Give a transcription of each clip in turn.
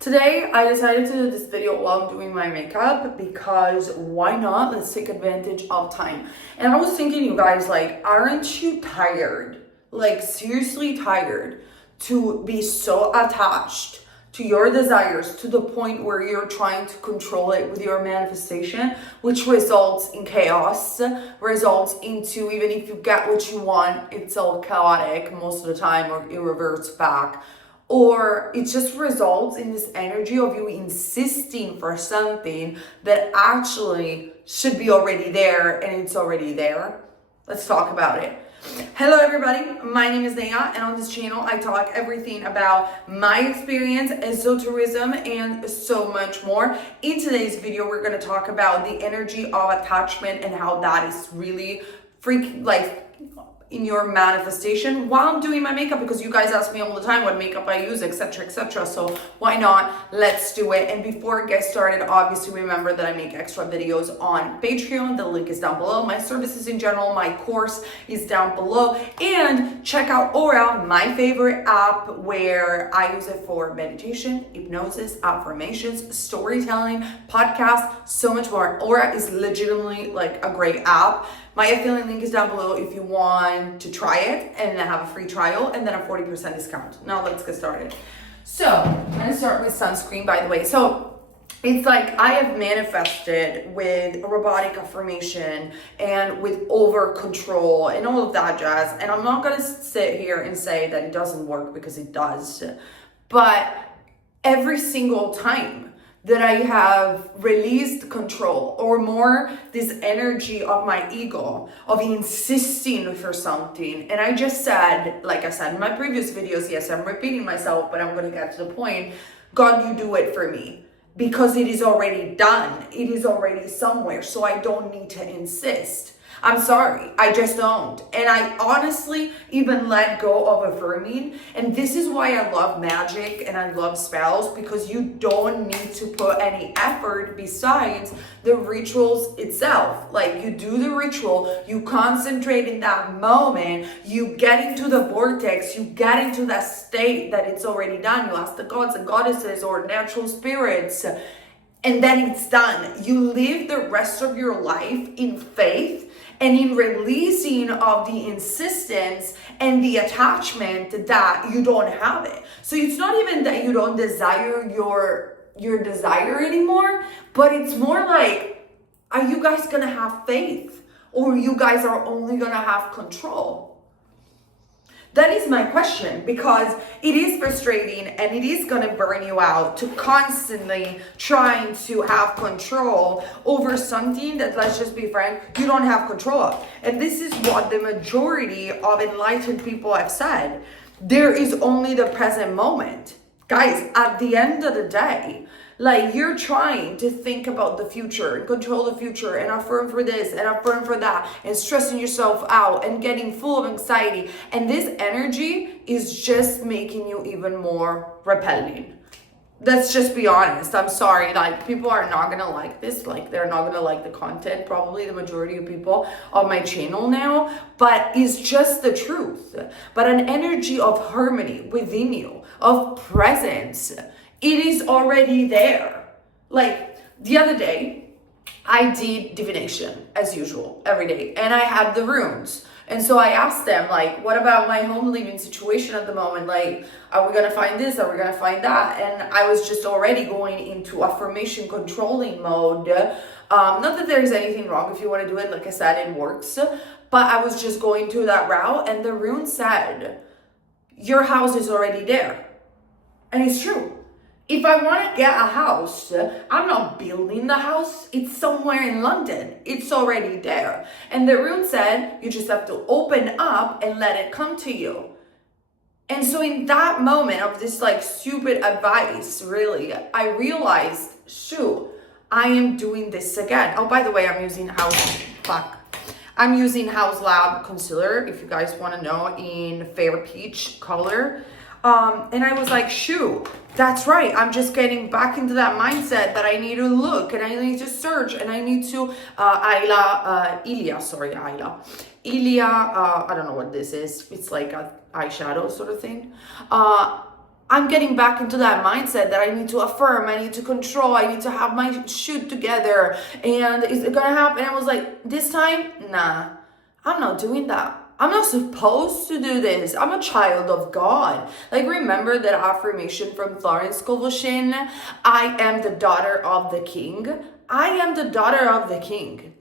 Today, I decided to do this video while I'm doing my makeup because why not? Let's take advantage of time. And I was thinking, you guys, like, aren't you tired? Like, seriously tired to be so attached to your desires to the point where you're trying to control it with your manifestation, which results in chaos, results into, even if you get what you want, it's all chaotic most of the time, or it reverts back. Or it just results in this energy of you insisting for something that actually should be already there, and it's already there. Let's talk about it. Hello everybody, my name is Naya, and on this channel I talk everything about my experience, esotericism, and so much more. In today's video, we're going to talk about the energy of attachment and how that is really in your manifestation while I'm doing my makeup, because you guys ask me all the time what makeup I use, etc, etc. So why not? Let's do it. And before I get started, obviously remember that I make extra videos on Patreon. The link is down below. My services in general, my course is down below. And check out Aura, my favorite app, where I use it for meditation, hypnosis, affirmations, storytelling, podcasts, so much more. Aura is legitimately like a great app. My affiliate link is down below if you want to try it and have a free trial, and then a 40% discount. Now let's get started. So I'm gonna start with sunscreen, by the way. So it's like I have manifested with robotic affirmation and with over control and all of that jazz. And I'm not gonna sit here and say that it doesn't work, because it does. But every single time that I have released control, or more this energy of my ego, of insisting for something. And I just said, like I said in my previous videos, yes, I'm repeating myself, but I'm going to get to the point. God, you do it for me, because it is already done. It is already somewhere. So I don't need to insist. I'm sorry, I just don't. And I honestly even let go of affirming. And this is why I love magic and I love spells, because you don't need to put any effort besides the rituals itself. Like, you do the ritual, you concentrate in that moment, you get into the vortex, you get into that state that it's already done. You ask the gods and goddesses or natural spirits, and then it's done. You live the rest of your life in faith and in releasing of the insistence and the attachment that you don't have it. So it's not even that you don't desire your desire anymore, but it's more like, are you guys gonna have faith, or you guys are only gonna have control? That is my question, because it is frustrating and it is going to burn you out to constantly trying to have control over something that, let's just be frank, you don't have control of. And this is what the majority of enlightened people have said. There is only the present moment. Guys, at the end of the day, like, you're trying to think about the future and control the future and affirm for this and affirm for that and stressing yourself out and getting full of anxiety. And this energy is just making you even more repelling. Let's just be honest. I'm sorry. Like, people are not going to like this. Like, they're not going to like the content. Probably the majority of people on my channel now. But it's just the truth. But an energy of harmony within you, of presence, it is already there. Like, the other day, I did divination as usual every day, and I had the runes. And so I asked them, like, what about my home living situation at the moment? Like, are we going to find this? Are we going to find that? And I was just already going into affirmation controlling mode. Not that there's anything wrong if you want to do it. Like I said, it works. But I was just going to that route, and the rune said, your house is already there. And it's true. If I want to get a house, I'm not building the house. It's somewhere in London. It's already there. And the rune said, you just have to open up and let it come to you. And so in that moment of this like stupid advice, really, I realized, shoot, I am doing this again. Oh, by the way, I'm using I'm using House Lab concealer, if you guys want to know, in Fair Peach color. And I was like, shoot, that's right. I'm just getting back into that mindset that I need to look and I need to search and I need to, Ilia, I don't know what this is. It's like a eyeshadow sort of thing. I'm getting back into that mindset that I need to affirm, I need to control, I need to have my shit together, and is it gonna happen? I was like, this time, nah, I'm not doing that. I'm not supposed to do this. I'm a child of God. Like, remember that affirmation from Florence Scovel? I am the daughter of the king. I am the daughter of the king.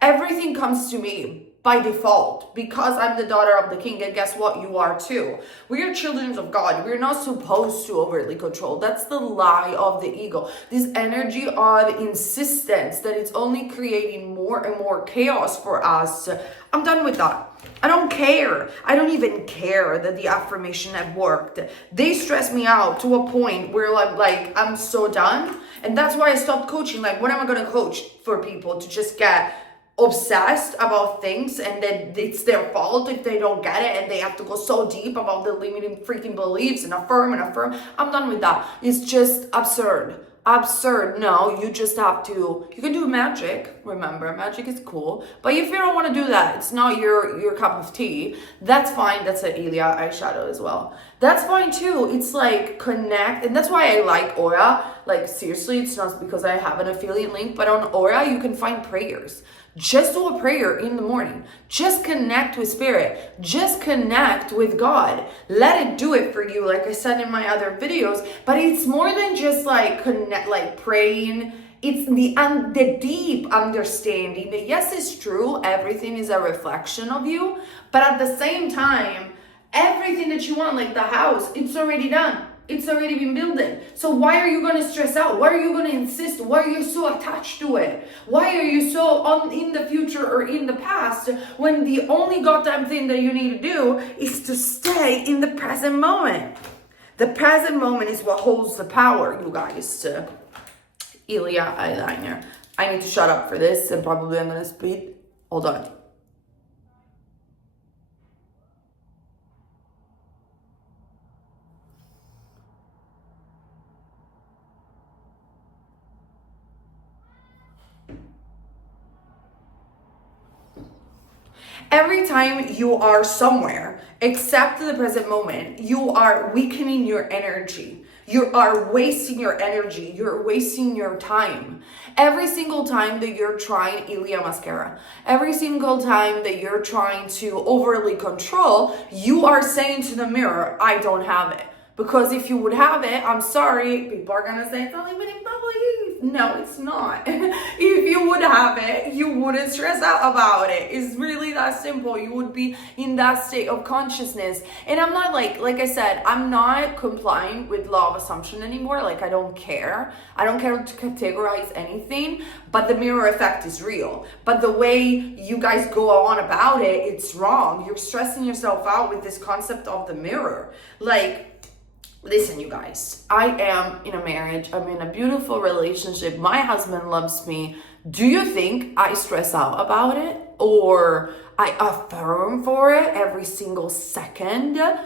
Everything comes to me by default because I'm the daughter of the king. And guess what? You are too. We are children of God. We're not supposed to overtly control. That's the lie of the ego. This energy of insistence that it's only creating more and more chaos for us. I'm done with that. I don't care. I don't even care that the affirmation have worked. They stress me out to a point where I'm so done. And that's why I stopped coaching. Like, when am I going to coach for people to just get obsessed about things and then it's their fault if they don't get it and they have to go so deep about the limiting freaking beliefs and affirm? I'm done with that. It's just absurd. No, you just have to, you can do magic. Remember, magic is cool, but if you don't want to do that, it's not your cup of tea, that's fine. That's an Ilia eyeshadow as well. That's fine too. It's like connect, and that's why I like Aura. Like, seriously, it's not because I have an affiliate link, but on Aura you can find prayers. Just do a prayer in the morning. Just connect with spirit. Just connect with God. Let it do it for you, like I said in my other videos. But it's more than just like connect, like praying. It's the deep understanding that yes, it's true. Everything is a reflection of you. But at the same time, everything that you want, like the house, it's already done. It's already been building. So why are you going to stress out? Why are you going to insist? Why are you so attached to it? Why are you so in the future or in the past when the only goddamn thing that you need to do is to stay in the present moment? The present moment is what holds the power, you guys. Ilia eyeliner. I need to shut up for this and probably I'm going to speed. Hold on. Every time you are somewhere, except the present moment, you are weakening your energy. You are wasting your energy. You're wasting your time. Every single time that you're trying Ilia mascara, every single time that you're trying to overly control, you are saying to the mirror, I don't have it. Because if you would have it, I'm sorry, people are going to say, it's only winning belief. No, it's not. If you would have it, you wouldn't stress out about it. It's really that simple. You would be in that state of consciousness. And I'm not like I said, I'm not complying with law of assumption anymore. Like, I don't care. I don't care to categorize anything, but the mirror effect is real. But the way you guys go on about it, it's wrong. You're stressing yourself out with this concept of the mirror. Like, listen, you guys, I am in a marriage. I'm in a beautiful relationship. My husband loves me. Do you think I stress out about it or I affirm for it every single second? No,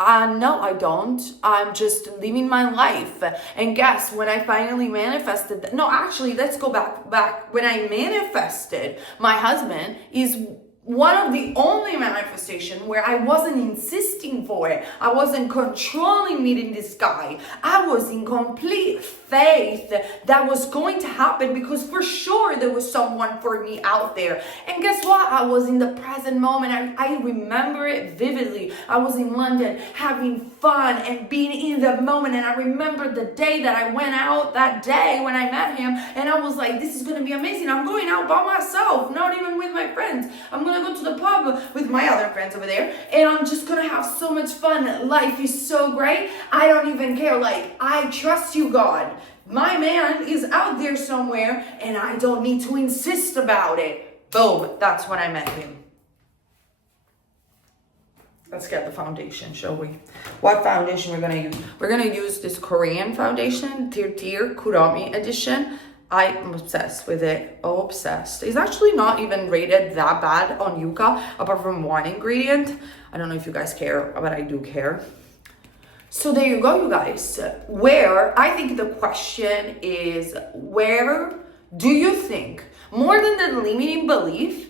I don't. I'm just living my life. And guess, when I finally manifested, no, actually, let's go back. When I manifested my husband is one of the only manifestation where I wasn't insisting for it. I wasn't controlling meeting this guy. I was in complete faith that was going to happen because for sure there was someone for me out there. And guess what? I was in the present moment. I remember it vividly. I was in London having fun and being in the moment. And I remember the day that I went out that day when I met him. And I was like, this is going to be amazing. I'm going out by myself, not even with my friends. I'm going to go to the pub with my other friends over there. And I'm just going to have so much fun. Life is so great. I don't even care. Like, I trust you, God. My man is out there somewhere and I don't need to insist about it. Boom. That's when I met him. Let's get the foundation, shall we? What foundation we're going to use? We're going to use this Korean foundation, Tir Kurami edition. I'm obsessed with it. Oh, obsessed. It's actually not even rated that bad on Yuka, apart from one ingredient. I don't know if you guys care, but I do care. So there you go, you guys. I think the question is, where do you think, more than the limiting belief,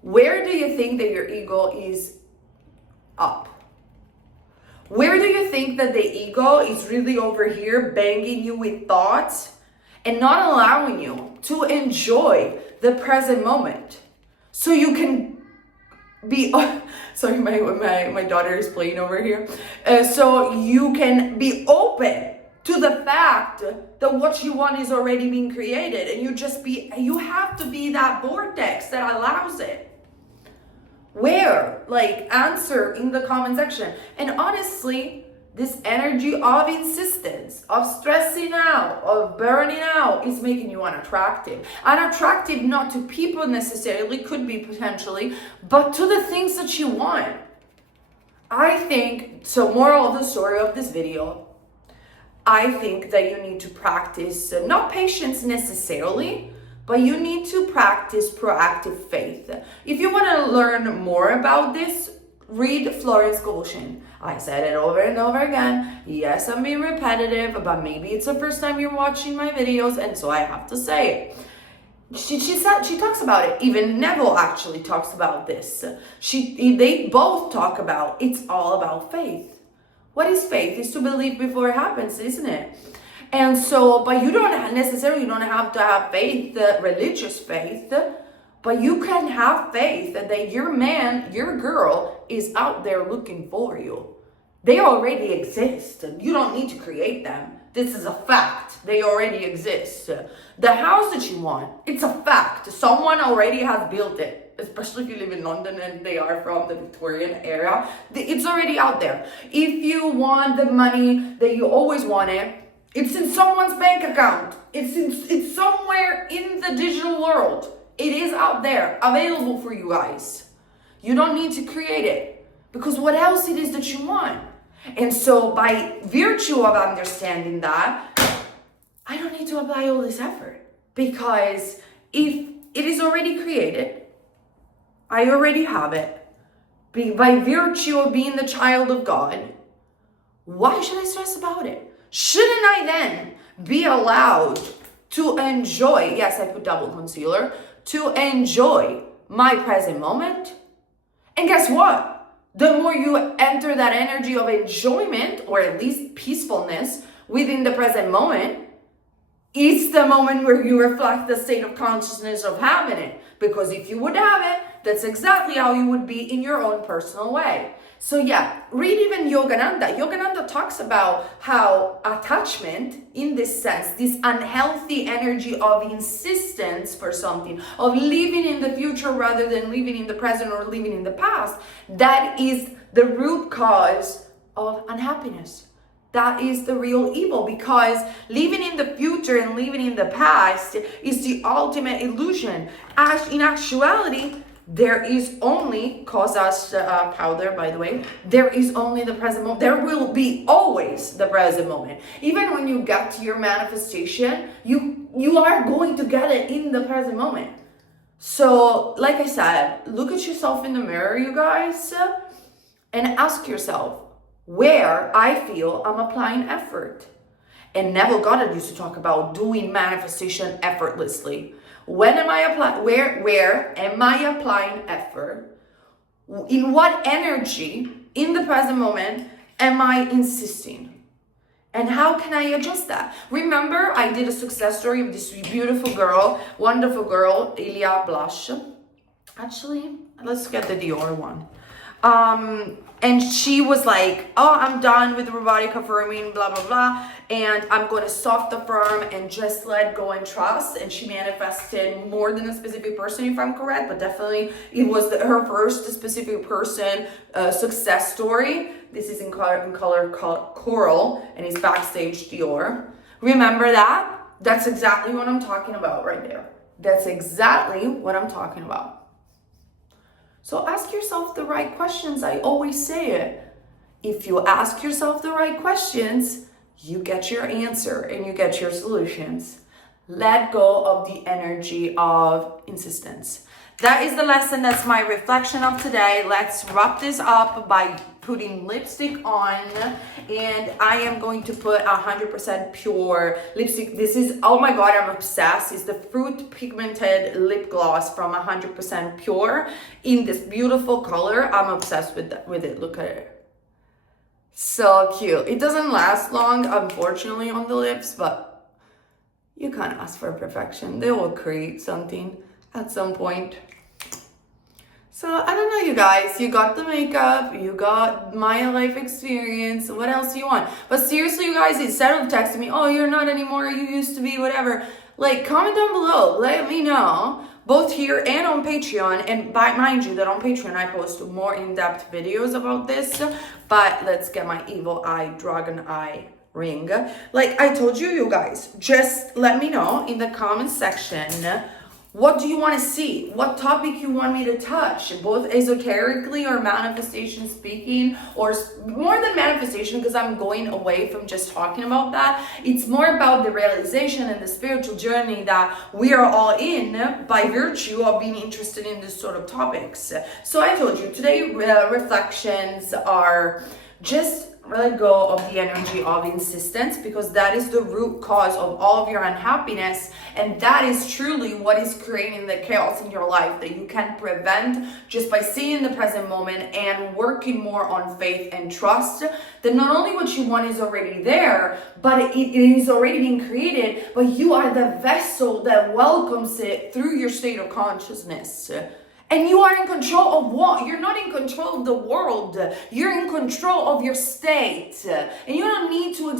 where do you think that your ego is up? Where do you think that the ego is really over here banging you with thoughts and not allowing you to enjoy the present moment? So you can be, sorry, my daughter is playing over here. So you can be open to the fact that what you want is already being created, and you have to be that vortex that allows it. Where? Like, answer in the comment section. And honestly, this energy of insistence, of stressing out, of burning out is making you unattractive. Unattractive not to people necessarily, could be potentially, but to the things that you want. I think, so moral of the story of this video, I think that you need to practice, not patience necessarily, but you need to practice proactive faith. If you want to learn more about this, read Florence Goshen. I said it over and over again. Yes, I'm being repetitive, but maybe it's the first time you're watching my videos, and so I have to say it. She talks about it. Even Neville actually talks about this. They both talk about it's all about faith. What is faith? It's to believe before it happens, isn't it? And so, but you don't have to have faith, religious faith, but you can have faith that your man, your girl is out there looking for you. They already exist. You don't need to create them. This is a fact. They already exist. The house that you want, it's a fact. Someone already has built it, especially if you live in London and they are from the Victorian era. It's already out there. If you want the money that you always wanted, it's in someone's bank account. It's somewhere in the digital world. It is out there, available for you guys. You don't need to create it, because what else it is that you want? And so by virtue of understanding that, I don't need to apply all this effort, because if it is already created, I already have it. By virtue of being the child of God, why should I stress about it? Shouldn't I then be allowed to enjoy, yes, I put double concealer, to enjoy my present moment? And guess what? The more you enter that energy of enjoyment, or at least peacefulness within the present moment, it's the moment where you reflect the state of consciousness of having it. Because if you would have it, that's exactly how you would be in your own personal way. So yeah, read even Yogananda. Yogananda talks about how attachment, in this sense, this unhealthy energy of insistence for something, of living in the future rather than living in the present or living in the past, that is the root cause of unhappiness. That is the real evil, because living in the future and living in the past is the ultimate illusion. As in actuality, there is only, cause us powder, by the way, there is only the present moment. There will be always the present moment. Even when you get to your manifestation, you are going to get it in the present moment. So, like I said, look at yourself in the mirror, you guys, and ask yourself, where I feel I'm applying effort. And Neville Goddard used to talk about doing manifestation effortlessly. When am I applying? Where am I applying effort? In what energy in the present moment am I insisting? And how can I adjust that? Remember, I did a success story of this beautiful girl, wonderful girl, Ilia Blush. Actually, let's get the Dior one. And she was like, oh, I'm done with robotic affirming, blah, blah, blah. And I'm going to soft affirm and just let go and trust. And she manifested more than a specific person, if I'm correct. But definitely it was her first specific person success story. This is in color coral, and it's backstage Dior. Remember that? That's exactly what I'm talking about right there. That's exactly what I'm talking about. So ask yourself the right questions. I always say it. If you ask yourself the right questions, you get your answer and you get your solutions. Let go of the energy of insistence. That is the lesson. That's my reflection of today. Let's wrap this up by putting lipstick on, and I am going to put 100% pure lipstick. This is, oh my god, I'm obsessed. It's the Fruit Pigmented Lip Gloss from 100% Pure in this beautiful color. I'm obsessed with it. Look at it. So cute. It doesn't last long, unfortunately, on the lips, but you can't ask for perfection. They will create something at some point. So I don't know, you guys, you got the makeup, you got my life experience, what else do you want? But seriously, you guys, instead of texting me, oh, you're not anymore, you used to be, whatever, like, comment down below, let me know, both here and on Patreon. And mind you that on Patreon I post more in-depth videos about this, but let's get my evil eye, dragon eye ring. Like I told you, you guys, just let me know in the comment section, what do you want to see? What topic you want me to touch? Both esoterically or manifestation speaking, or more than manifestation, because I'm going away from just talking about that. It's more about the realization and the spiritual journey that we are all in by virtue of being interested in this sort of topics. So I told you today, reflections are just let go of the energy of insistence, because that is the root cause of all of your unhappiness, and that is truly what is creating the chaos in your life that you can prevent just by seeing the present moment and working more on faith and trust that not only what you want is already there, but it is already being created, but you are the vessel that welcomes it through your state of consciousness. And you are in control of what? You're not in control of the world. You're in control of your state. And you don't need to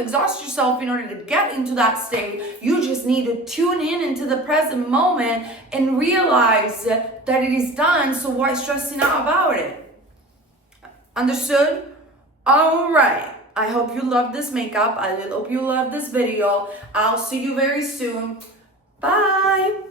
exhaust yourself in order to get into that state. You just need to tune in into the present moment and realize that it is done. So why stressing out about it? Understood? All right. I hope you love this makeup. I hope you love this video. I'll see you very soon. Bye.